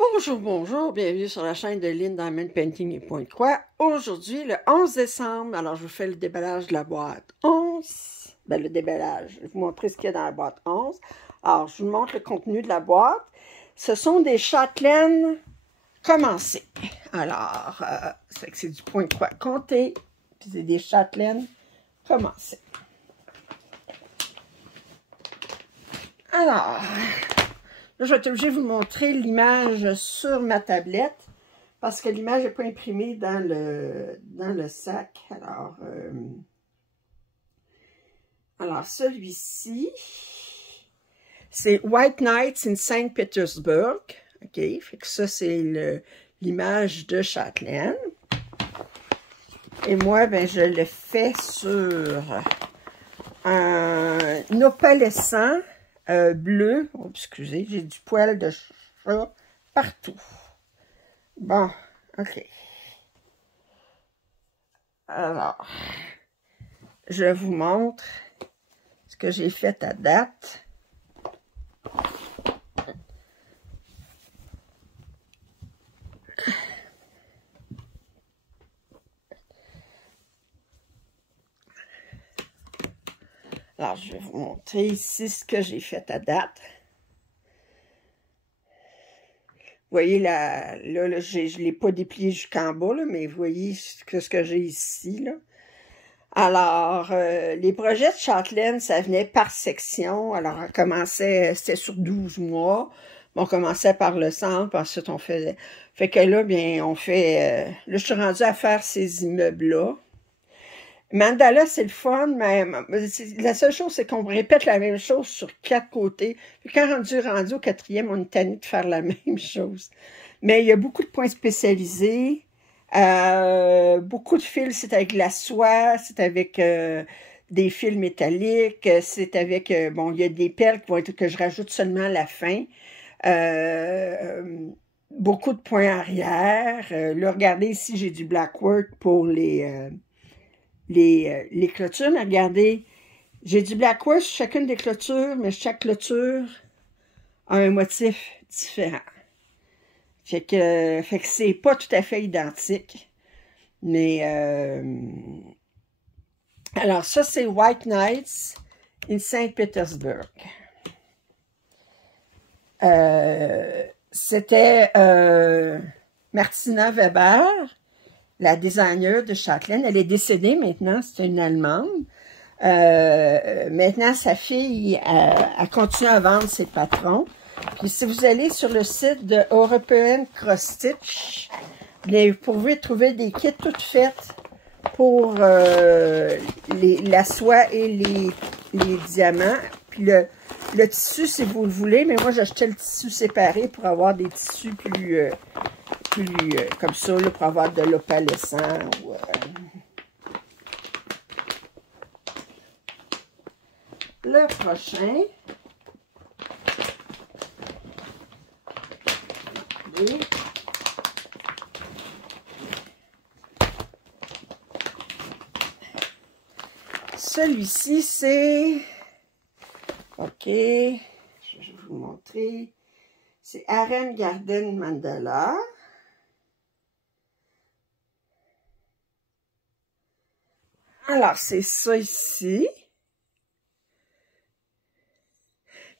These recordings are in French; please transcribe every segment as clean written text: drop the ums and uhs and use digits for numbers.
Bonjour, bonjour, bienvenue sur la chaîne de Lynn Diamond Painting et Pointe-Croix. Aujourd'hui, le 11 décembre, alors je vous fais le déballage de la boîte 11. Ben, le déballage, je vais vous montrer ce qu'il y a dans la boîte 11. Alors, je vous montre le contenu de la boîte. Ce sont des châtelaines commencées. Alors, c'est du Pointe-Croix compté, puis c'est des châtelaines commencées. Alors... là, je vais être obligée de vous montrer l'image sur ma tablette parce que l'image n'est pas imprimée dans le sac. Alors celui-ci, c'est White Nights in Saint Petersburg. OK, fait que ça, c'est l'image de Châtelaine. Et moi, ben, je le fais sur un opalescent. Bleu, oh, excusez, j'ai du poil de chat partout. Bon, ok. Alors, je vous montre ce que j'ai fait à date. Alors, je vais vous montrer ici ce que j'ai fait à date. Vous voyez, là je ne l'ai pas déplié jusqu'en bas, là, mais vous voyez ce que j'ai ici, là. Alors, les projets de Châtelaine, ça venait par section. Alors, on commençait, c'était sur 12 mois. On commençait par le centre, puis ensuite on faisait... fait que là, bien, on fait... là, je suis rendue à faire ces immeubles-là. Mandala, c'est le fun, mais la seule chose, c'est qu'on répète la même chose sur 4 côtés. Puis quand rendu au 4e, on est tanné de faire la même chose. Mais il y a beaucoup de points spécialisés. Beaucoup de fils, c'est avec la soie, c'est avec des fils métalliques, c'est avec, bon, il y a des perles que je rajoute seulement à la fin. Beaucoup de points arrière. Là, regardez ici, j'ai du blackwork pour les clôtures, mais regardez, j'ai du blackwork sur chacune des clôtures, mais chaque clôture a un motif différent. Fait que c'est pas tout à fait identique. Mais, alors ça, c'est White Nights in Saint Petersburg. C'était Martina Weber, la designer de Châtelaine. Elle est décédée maintenant, c'est une Allemande. Maintenant, sa fille, elle continue à vendre ses patrons. Puis si vous allez sur le site de European Cross Stitch, vous pouvez trouver des kits toutes faites pour la soie et les diamants. Puis le tissu, si vous le voulez, mais moi, j'ai acheté le tissu séparé pour avoir des tissus plus comme ça, là, pour avoir de l'opalescent. Le prochain. Celui-ci, c'est... OK, je vais vous montrer. C'est Harem Garden Mandala. Alors, c'est ça ici.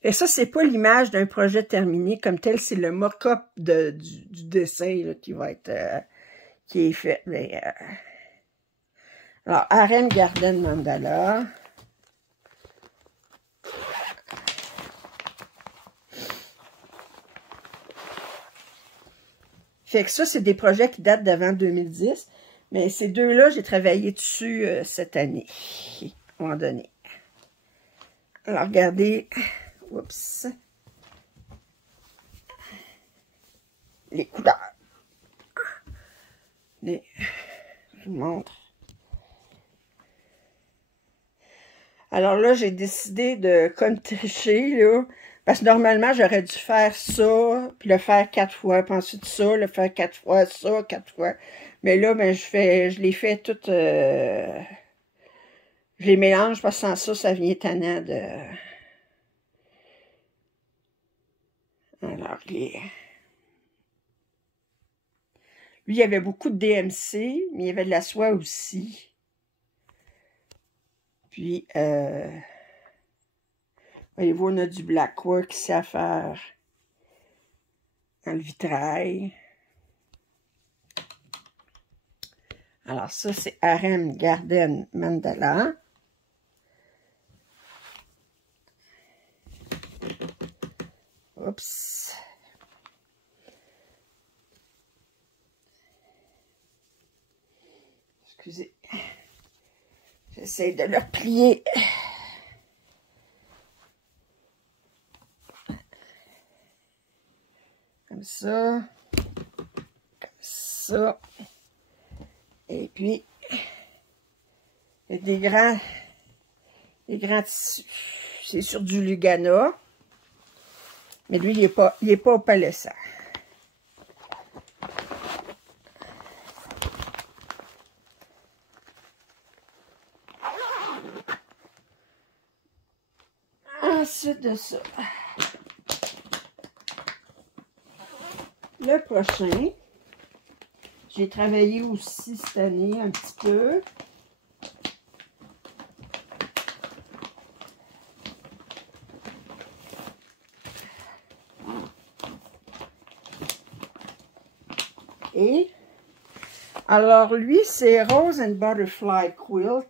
Et ça, c'est pas l'image d'un projet terminé comme tel, c'est le mock-up du dessin là, qui va être qui est fait. Mais, alors, Harem Garden Mandala. Fait que ça, c'est des projets qui datent d'avant 2010. Mais ces deux-là, j'ai travaillé dessus cette année, à un moment donné. Alors, regardez. Oups. Les couleurs. Je vous montre. Alors là, j'ai décidé de comme tricher, là. Parce que normalement, j'aurais dû faire ça, puis le faire 4 fois, puis ensuite ça, le faire 4 fois, ça, 4 fois. Mais là, ben, je les fais toutes... je les mélange, parce que sans ça, ça vient tannant de... Alors, Lui, il y avait beaucoup de DMC, mais il y avait de la soie aussi. Puis, voyez-vous, on a du blackwork ici à faire dans le vitrail. Alors ça, c'est Harem Garden Mandala. Oups. Excusez. J'essaie de le replier. Comme ça. Comme ça. Et puis, il y a des grands tissus. C'est sur du Lugana. Mais lui, il est pas opalescent. Ensuite de ça, le prochain, j'ai travaillé aussi cette année un petit peu. Et, alors lui, c'est Rose and Butterfly Quilt.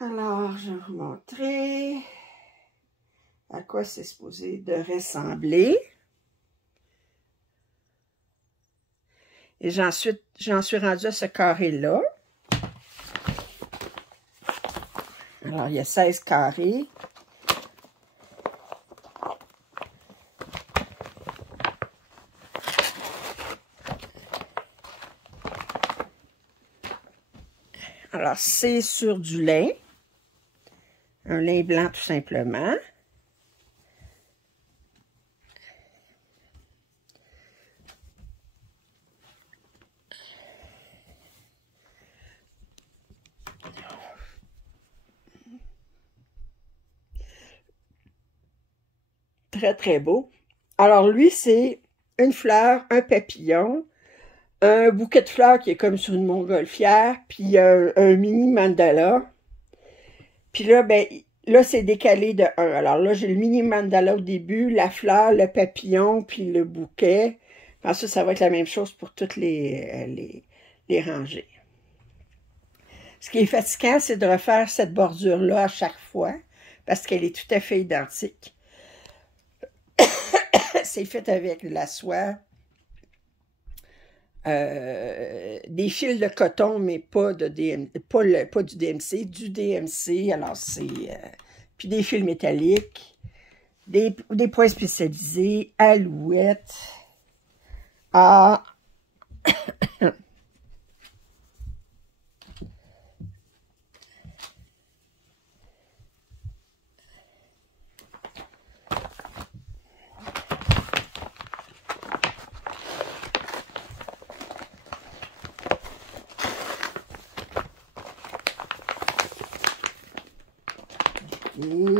Alors, je vais vous montrer à quoi c'est supposé de ressembler. Et j'en suis rendue à ce carré-là. Alors, il y a 16 carrés. Alors, c'est sur du lin. Un lin blanc, tout simplement. Très, très beau. Alors, lui, c'est une fleur, un papillon, un bouquet de fleurs qui est comme sur une montgolfière, puis un mini mandala. Puis là, ben, là, c'est décalé de 1. Alors là, j'ai le mini mandala au début, la fleur, le papillon, puis le bouquet. Ensuite, ça va être la même chose pour toutes les rangées. Ce qui est fatigant, c'est de refaire cette bordure-là à chaque fois, parce qu'elle est tout à fait identique. C'est fait avec de la soie, des fils de coton, mais pas du DMC, du DMC. Alors, c'est... puis des fils métalliques, des points spécialisés, alouettes, et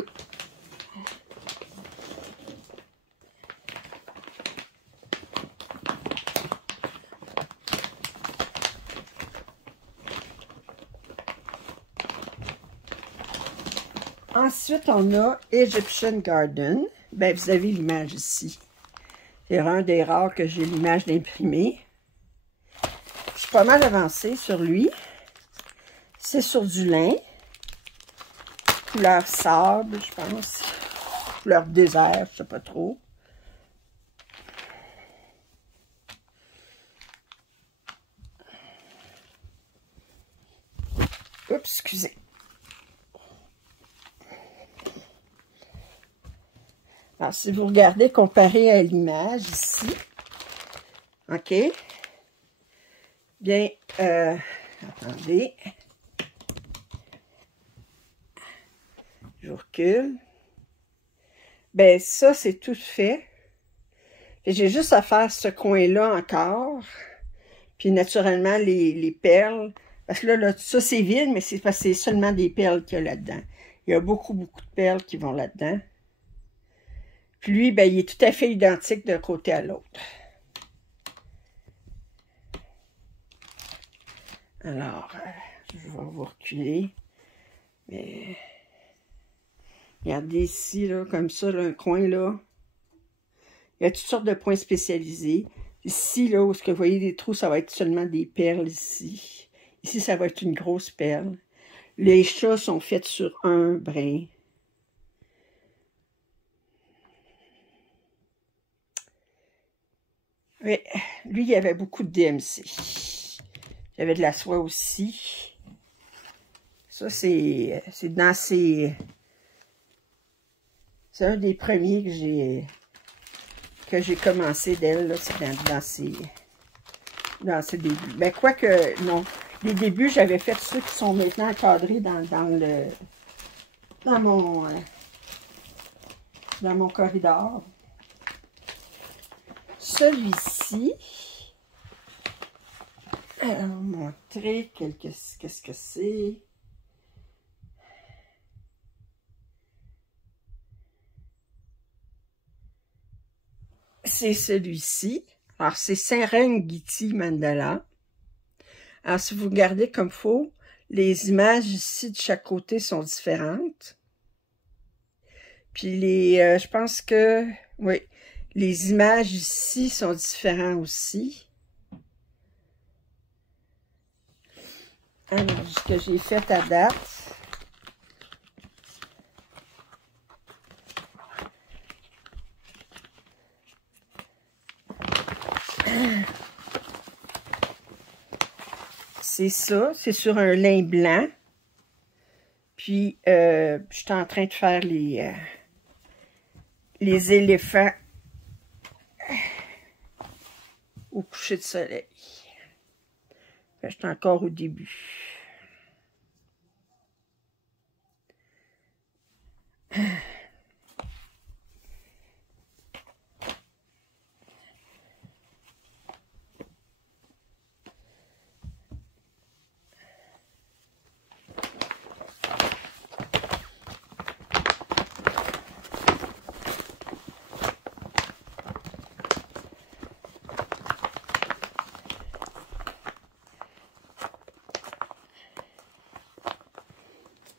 ensuite, on a Egyptian Garden. Ben, vous avez l'image ici. C'est un des rares que j'ai l'image d'imprimé. Je suis pas mal avancée sur lui. C'est sur du lin. Couleur sable, je pense. Couleur désert, je sais pas trop. Oups, excusez. Alors, si vous regardez comparé à l'image ici, OK, bien, attendez, je recule. Ben, ça, c'est tout fait. J'ai juste à faire ce coin-là encore, puis naturellement, les perles, parce que là ça, c'est vide, mais c'est parce que c'est seulement des perles qu'il y a là-dedans. Il y a beaucoup, beaucoup de perles qui vont là-dedans. Puis lui, ben, il est tout à fait identique d'un côté à l'autre. Alors, je vais vous reculer. Mais, regardez ici, là, comme ça, là, un coin, là. Il y a toutes sortes de points spécialisés. Ici, là, où ce que vous voyez des trous, ça va être seulement des perles ici. Ici, ça va être une grosse perle. Les chats sont faits sur un brin. Oui, lui, il y avait beaucoup de DMC. Il y avait de la soie aussi. Ça, c'est dans ces... C'est un des premiers que j'ai commencé d'elle, c'est dans ses débuts. Ben, quoique, non. Les débuts, j'avais fait ceux qui sont maintenant encadrés dans mon corridor. Celui-ci, alors, montrer qu'est-ce que c'est. C'est celui-ci. Alors, c'est Serengeti Mandala. Alors, si vous regardez comme il faut, les images ici de chaque côté sont différentes. Puis je pense que, oui, les images ici sont différentes aussi. Alors, ce que j'ai fait à date. C'est ça, c'est sur un lin blanc. Puis, je suis en train de faire les éléphants au coucher de soleil. Je suis encore au début.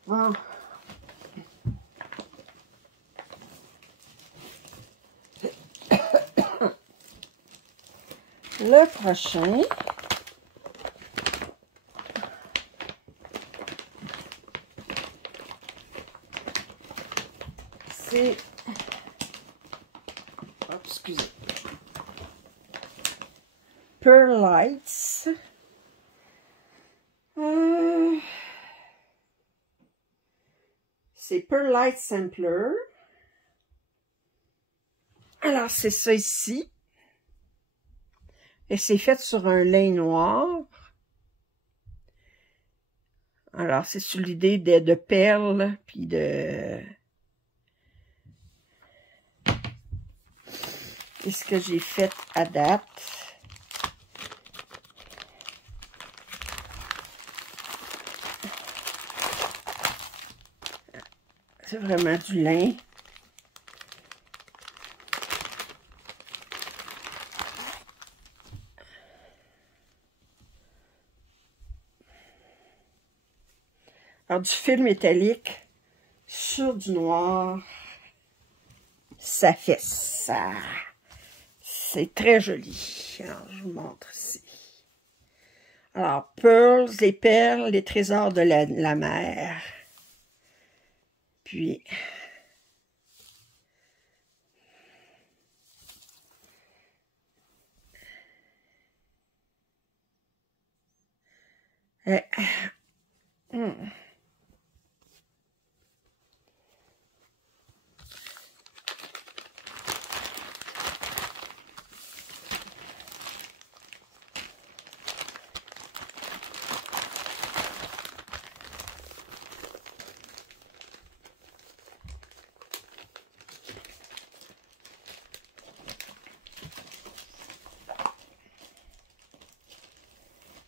Bon. Le prochain, c'est... Oh, excusez. Pearl Lights. C'est Pearl Light Sampler. Alors, c'est ça ici. Et c'est fait sur un lin noir. Alors, c'est sur l'idée de perles, puis de... Et ce que j'ai fait à date. C'est vraiment du lin. Alors, du fil métallique sur du noir, ça fait ça. C'est très joli. Alors, je vous montre ici. Alors, Pearls, les perles, les trésors de la mer. Puis,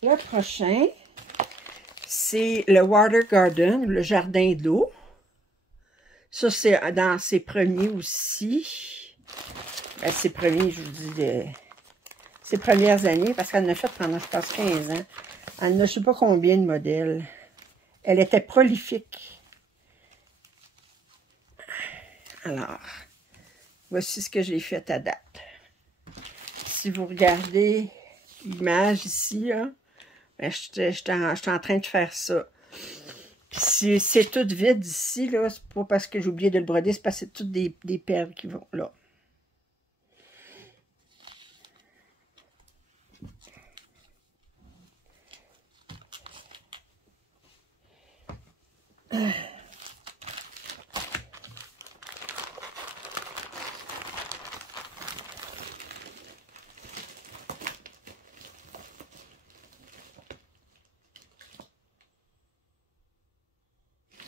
le prochain, c'est le Water Garden, le jardin d'eau. Ça, c'est dans ses premiers aussi. Ben, ses premiers, je vous dis, ses premières années, parce qu'elle en a fait pendant, je pense, 15 ans. Elle n'a je sais pas combien de modèles. Elle était prolifique. Alors, voici ce que j'ai fait à date. Si vous regardez l'image ici, là, ben, je suis en train de faire ça. Si c'est tout vide ici, là, c'est pas parce que j'ai oublié de le broder, c'est parce que c'est toutes des perles qui vont là.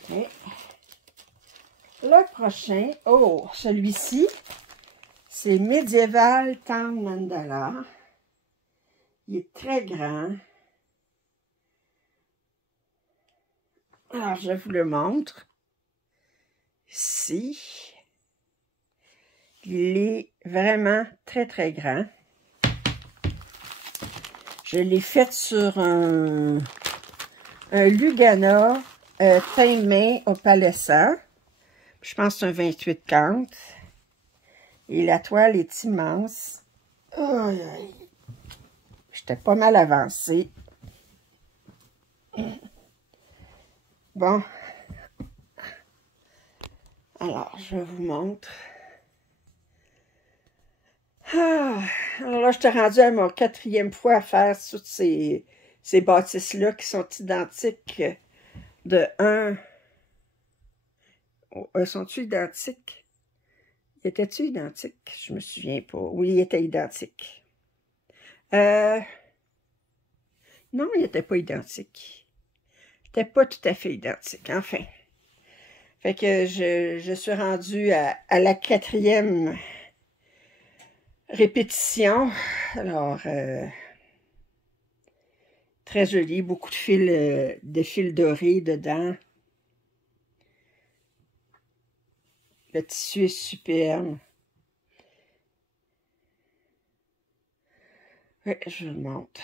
Okay. Le prochain, oh, celui-ci, c'est Médiéval Town Mandala. Il est très grand. Alors, je vous le montre. Ici. Il est vraiment très, très grand. Je l'ai fait sur un Lugana teint main opalescent. Je pense que c'est un 28-40. Et la toile est immense. Oh, j'étais pas mal avancée. Bon. Alors, je vous montre. Ah, alors là, je suis rendue à ma 4e fois à faire toutes ces bâtisses-là qui sont identiques de 1. Oh, sont-ils identiques? Étaient-ils identiques? Je me souviens pas. Oui, ils étaient identiques. Non, ils n'étaient pas identiques. Ils n'étaient pas tout à fait identiques, enfin. Fait que je suis rendue à la 4e répétition. Alors, très joli, beaucoup de fils dorés dedans. Le tissu est superbe. Oui, je vous le montre.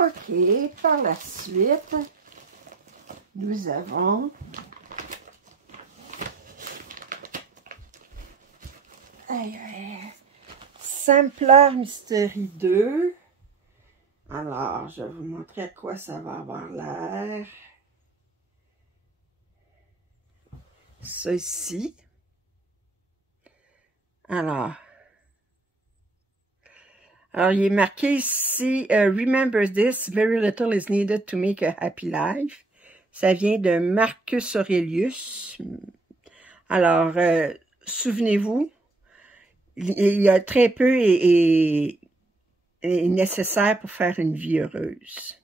OK, par la suite, nous avons Sampler Mystery 2. Alors, je vais vous montrer à quoi ça va avoir l'air. Ça ici. Alors, il est marqué ici, Remember this, very little is needed to make a happy life. Ça vient de Marcus Aurelius. Alors, souvenez-vous, il y a très peu est nécessaire pour faire une vie heureuse.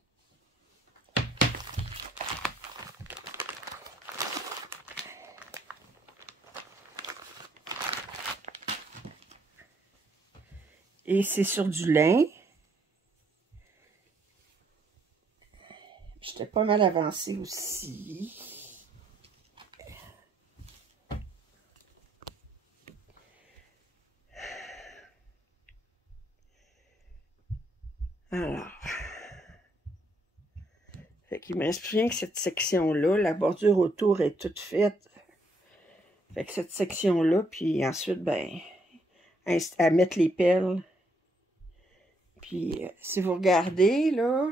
Et c'est sur du lin. J'étais pas mal avancée aussi. Alors. Fait qu'il me reste plus rien que cette section-là. La bordure autour est toute faite. Fait que cette section-là, puis ensuite, ben, à mettre les perles. Puis, si vous regardez, là,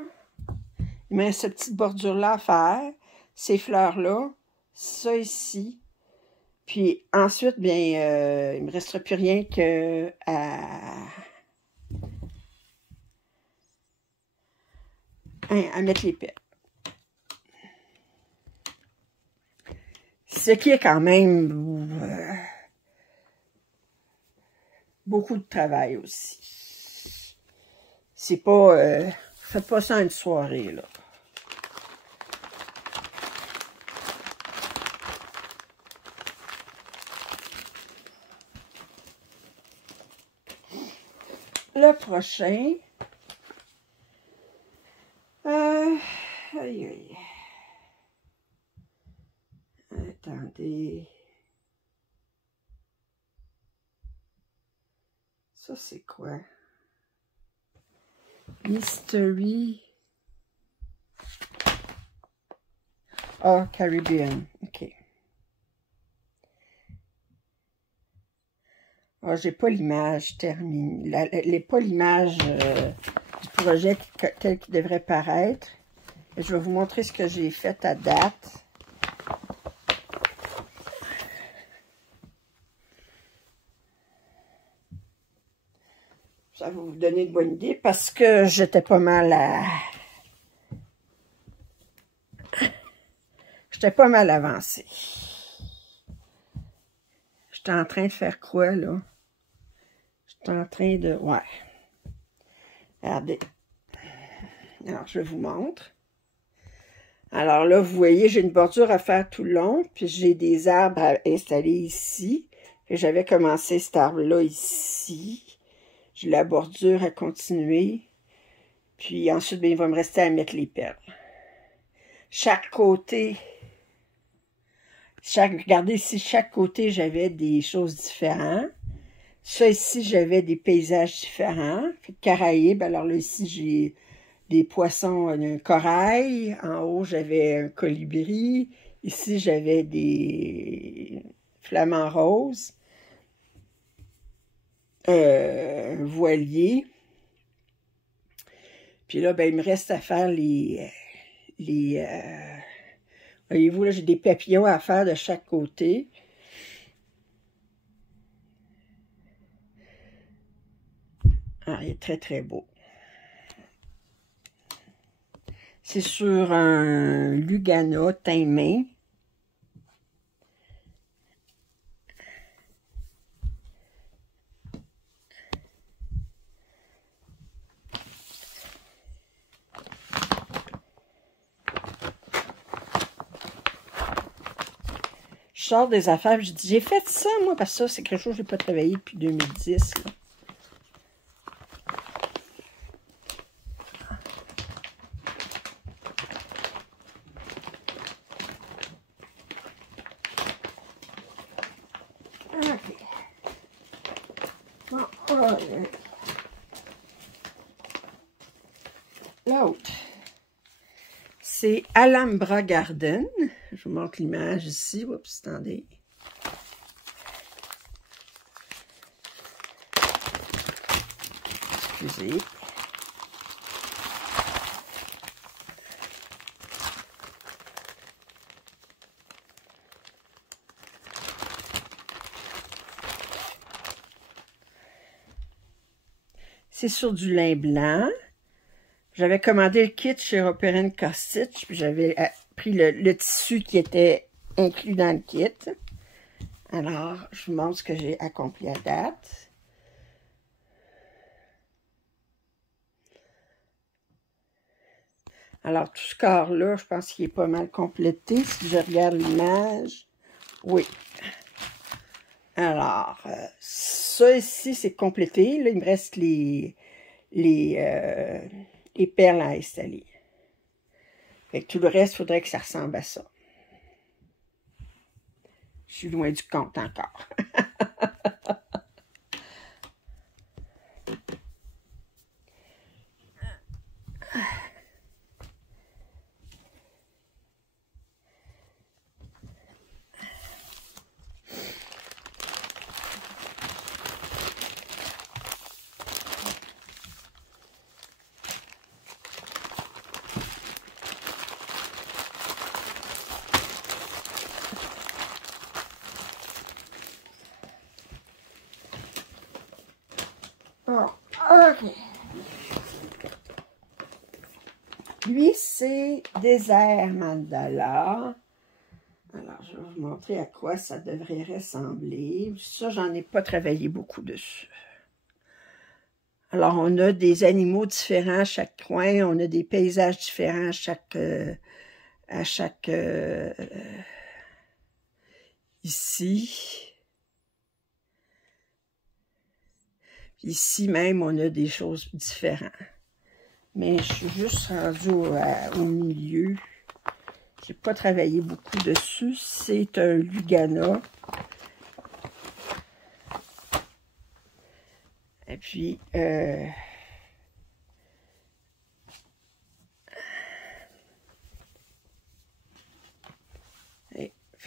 il me reste cette petite bordure-là à faire. Ces fleurs-là. Ça ici. Puis ensuite, bien, il me restera plus rien que à mettre les perles. Ce qui est quand même beaucoup de travail aussi. C'est pas Faites pas ça une soirée, là. Le prochain. Aïe, aïe. Attendez. Ça, c'est quoi? Mystery. Ah, Caribbean. OK. Ah, j'ai pas l'image terminée. Pas l'image du projet tel qu'il devrait paraître. Et je vais vous montrer ce que j'ai fait à date. Ça va vous donner une bonne idée parce que j'étais pas mal J'étais pas mal avancée. J'étais en train de faire quoi, là? J'étais en train de... Ouais. Regardez. Alors, je vous montre. Alors là, vous voyez, j'ai une bordure à faire tout le long, puis j'ai des arbres à installer ici. J'avais commencé cet arbre-là ici. J'ai la bordure à continuer. Puis ensuite, bien, il va me rester à mettre les perles. Chaque côté... Regardez ici, chaque côté, j'avais des choses différentes. Ça, ici, j'avais des paysages différents. Caraïbes. Alors là, ici, j'ai des poissons, un corail. En haut, j'avais un colibri. Ici, j'avais des flamants roses. Un voilier. Puis là, ben, il me reste à faire voyez-vous, là, j'ai des papillons à faire de chaque côté. Ah, il est très, très beau. C'est sur un Lugana teint main. Je sors des affaires, je dis, j'ai fait ça, moi, parce que ça, c'est quelque chose que je n'ai pas travaillé depuis 2010. Là. OK. Bon, l'autre, c'est Alhambra Garden. Je vous montre l'image ici. Oups, attendez. Excusez. C'est sur du lin blanc. J'avais commandé le kit chez Operan Costitch, puis j'avais pris le tissu qui était inclus dans le kit. Alors, je vous montre ce que j'ai accompli à date. Alors, tout ce corps-là, je pense qu'il est pas mal complété. Si je regarde l'image, oui. Alors, ça ici, c'est complété. Là, il me reste les perles à installer. Fait que tout le reste, il faudrait que ça ressemble à ça. Je suis loin du compte encore. Oh, OK. Lui, c'est Désert Mandala. Alors, je vais vous montrer à quoi ça devrait ressembler. Ça, j'en ai pas travaillé beaucoup dessus. Alors, on a des animaux différents à chaque coin, on a des paysages différents à chaque ici. Ici même, on a des choses différentes. Mais je suis juste rendue au milieu. J'ai pas travaillé beaucoup dessus. C'est un Lugana. Et puis, fait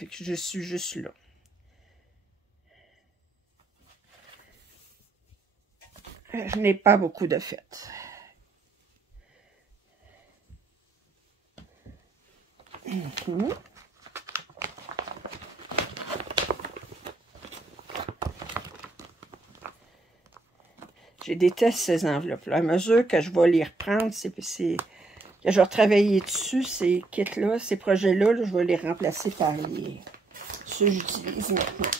que je suis juste là. Je n'ai pas beaucoup de fêtes. Je déteste ces enveloppes-là. À mesure que je vais les reprendre, que je vais retravailler dessus, ces kits-là, ces projets-là, je vais les remplacer par ceux que j'utilise maintenant.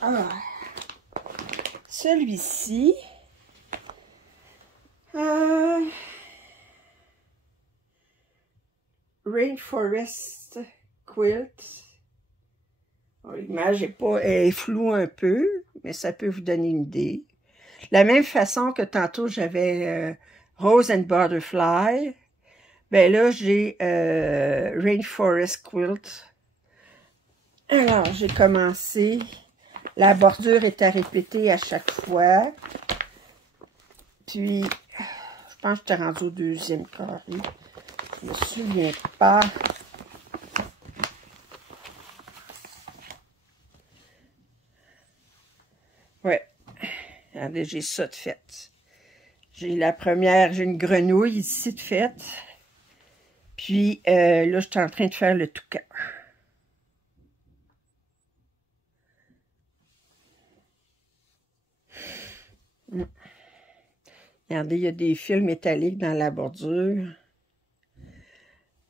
Ah. Celui-ci, Rainforest Quilt. L'image est floue un peu, mais ça peut vous donner une idée. De la même façon que tantôt, j'avais Rose and Butterfly. Ben là, j'ai Rainforest Quilt. Alors, j'ai commencé. La bordure est à répéter à chaque fois. Puis, je pense que j'étais rendue au deuxième carré. Je me souviens pas. Ouais. Regardez, j'ai ça de fait. J'ai la première, j'ai une grenouille ici de fait. Puis, là, je suis en train de faire le toucan. Regardez, il y a des fils métalliques dans la bordure.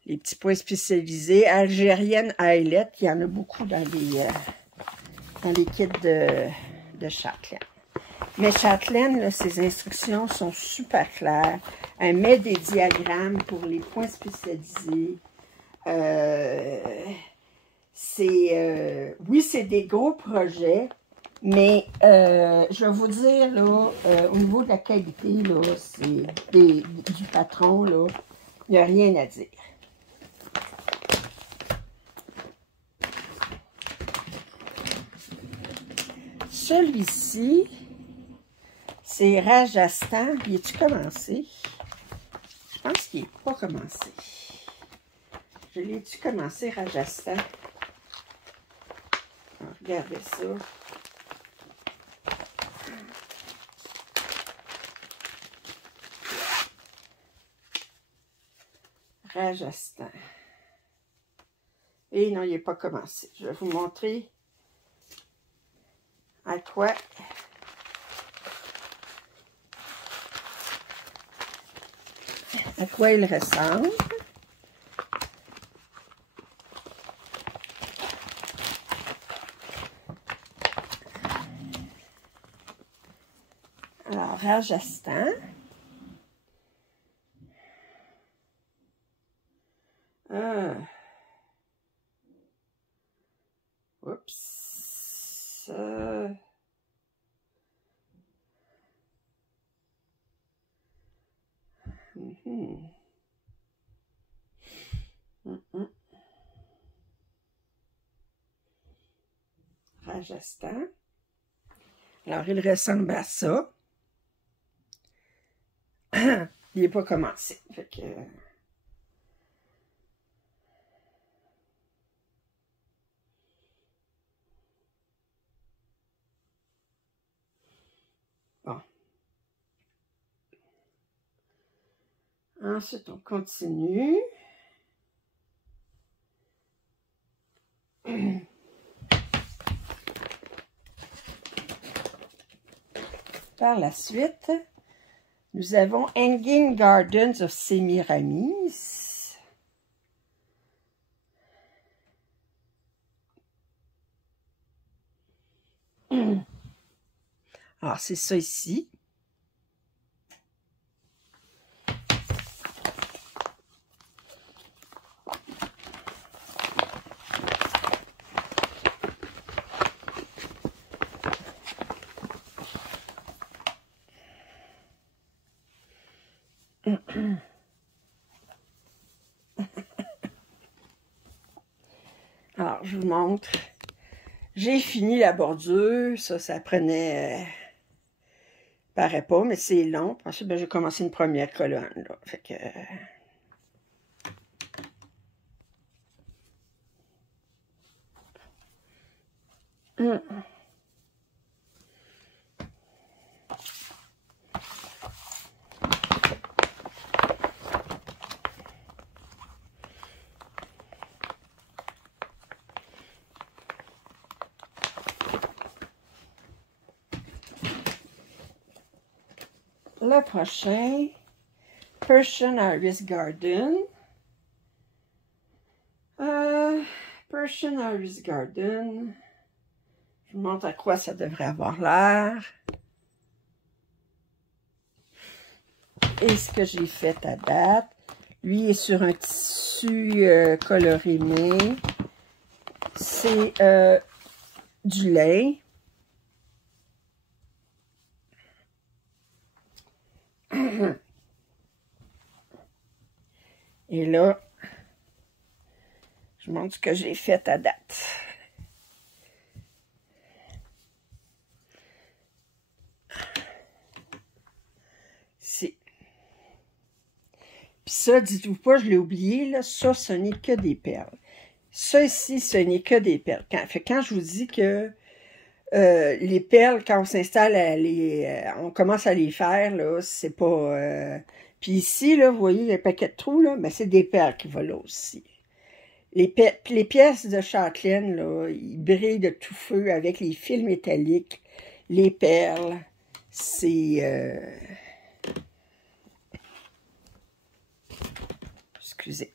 Les petits points spécialisés. Algérienne Eyelet, il y en a beaucoup dans les kits de Chatelaine. Mais Chatelaine, là, ses instructions sont super claires. Elle met des diagrammes pour les points spécialisés. Oui, c'est des gros projets, mais je vais vous dire, là, au niveau de la qualité, là, du patron, là, il n'y a rien à dire. Celui-ci, c'est Rajasthan. Y est-tu commencé? Je pense qu'il n'est pas commencé. Je l'ai-tu commencé, Rajasthan? Alors, regardez ça. Rajasthan. Et non, il n'est pas commencé. Je vais vous montrer à quoi il ressemble. Alors, Rajasthan. Oups. Rajasthan. Alors, il ressemble à ça. Il n'est pas commencé. Fait que... Bon. Ensuite, on continue. Par la suite, nous avons Hanging Gardens of Semiramis. Alors, c'est ça ici. Alors, je vous montre. J'ai fini la bordure. Ça prenait... paraît pas, mais c'est long. Ensuite, ben, j'ai commencé une première colonne, là. Fait que... Le prochain, Persian Iris Garden. Persian Iris Garden. Je vous montre à quoi ça devrait avoir l'air. Et ce que j'ai fait à date. Lui est sur un tissu colorimé. C'est du lait. Et là, je vous montre ce que j'ai fait à date. C'est... Puis ça, dites-vous pas, je l'ai oublié, là, ça, ce n'est que des perles. Ça ici, ce n'est que des perles. Quand je vous dis que les perles, quand on s'installe, on commence à les faire, là, c'est pas... Puis ici, là, vous voyez, le paquet de trous, là, ben, c'est des perles qui vont là aussi. Les pièces de châtelaine, là, ils brillent de tout feu avec les fils métalliques, les perles. C'est... Excusez.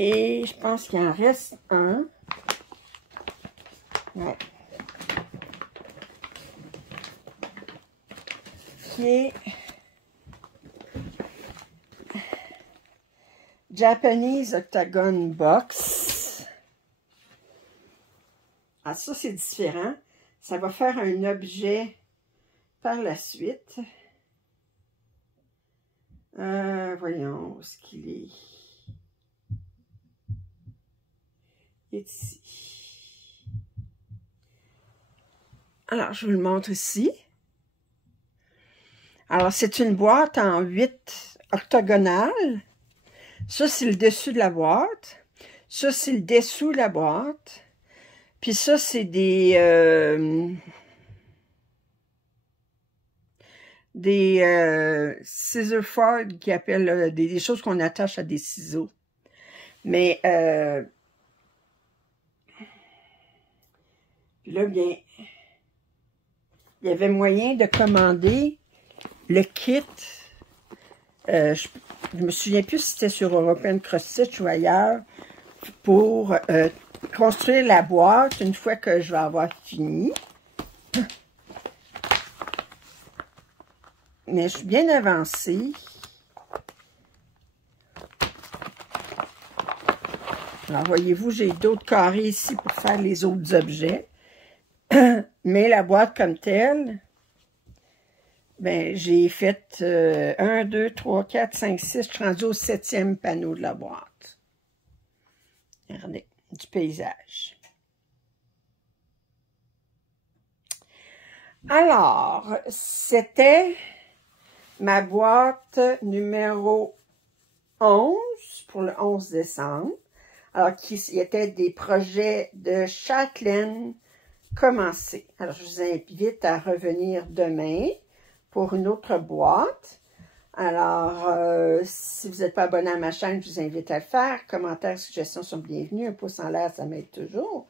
Et je pense qu'il en reste un. Ouais. Qui est Japanese Octagon Box. Ah, ça, c'est différent. Ça va faire un objet par la suite. Voyons où est-ce qu'il est. Il est ici. Alors, je vous le montre ici. Alors, c'est une boîte en 8 octogonale. Ça, c'est le dessus de la boîte. Ça, c'est le dessous de la boîte. Puis ça, c'est des scissor fold qui appellent des choses qu'on attache à des ciseaux. Mais là, bien, il y avait moyen de commander le kit. Je me souviens plus si c'était sur European Cross Stitch ou ailleurs pour construire la boîte une fois que je vais avoir fini. Mais je suis bien avancée. Alors, voyez-vous, j'ai d'autres carrés ici pour faire les autres objets. Mais la boîte comme telle, ben, j'ai fait 1, 2, 3, 4, 5, 6. Je suis rendue au 7e panneau de la boîte. Regardez, du paysage. Alors, c'était ma boîte numéro 11 pour le 11 décembre. Alors, qui était des projets de châtelaine commencés. Alors, je vous invite à revenir demain pour une autre boîte. Alors, si vous n'êtes pas abonné à ma chaîne, je vous invite à le faire. Commentaires, suggestions sont bienvenus. Un pouce en l'air, ça m'aide toujours.